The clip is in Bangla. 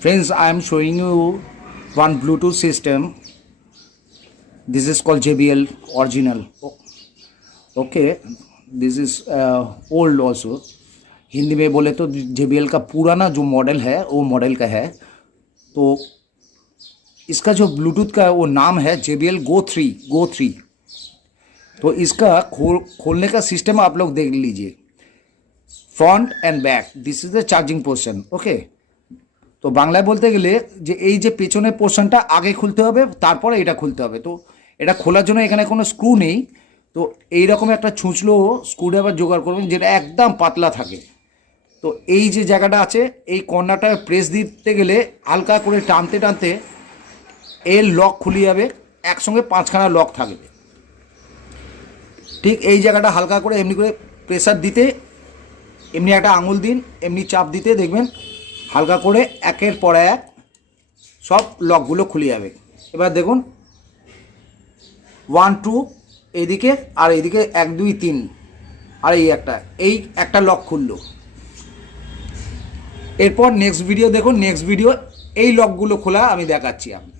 Friends, I am showing you one Bluetooth system. This is called JBL original. Okay, this is old also. Hindi में बोले तो JBL का पुराना जो मॉडल है वो मॉडल का है। तो इसका जो ब्लूटूथ का वो नाम है JBL Go 3। तो इसका खोलने का सिस्टम आप लोग देख लीजिए, front end back, this is the charging portion. Okay, তো বাংলায় বলতে গেলে যে এই যে পেছনের পোর্শনটা আগে খুলতে হবে, তারপরে এটা খুলতে হবে। তো এটা খোলার জন্য এখানে কোনো স্ক্রু নেই, তো এইরকম একটা ছুঁচলো স্ক্রুড্রাইভার জোগাড় করবেন যেটা একদম পাতলা থাকে। তো এই যে জায়গাটা আছে এই কর্নারটা প্রেস দিতে গেলে হালকা করে টানতে টানতে এর লক খুলে যাবে, একসঙ্গে 5খানা লক থাকবে। ঠিক এই জায়গাটা হালকা করে এমনি করে প্রেসার দিতে, এমনি একটা আঙুল দিন, এমনি চাপ দিতে দেখবেন হালকা করে একের পর এক সব লকগুলো খুলে যাবে। এবার দেখুন 1 2 এইদিকে আর এইদিকে 1 2 3 আর এই একটা লক খুললো। এরপর নেক্সট ভিডিও দেখুন, নেক্সট ভিডিও এই লকগুলো খোলা আমি দেখাচ্ছি। আমি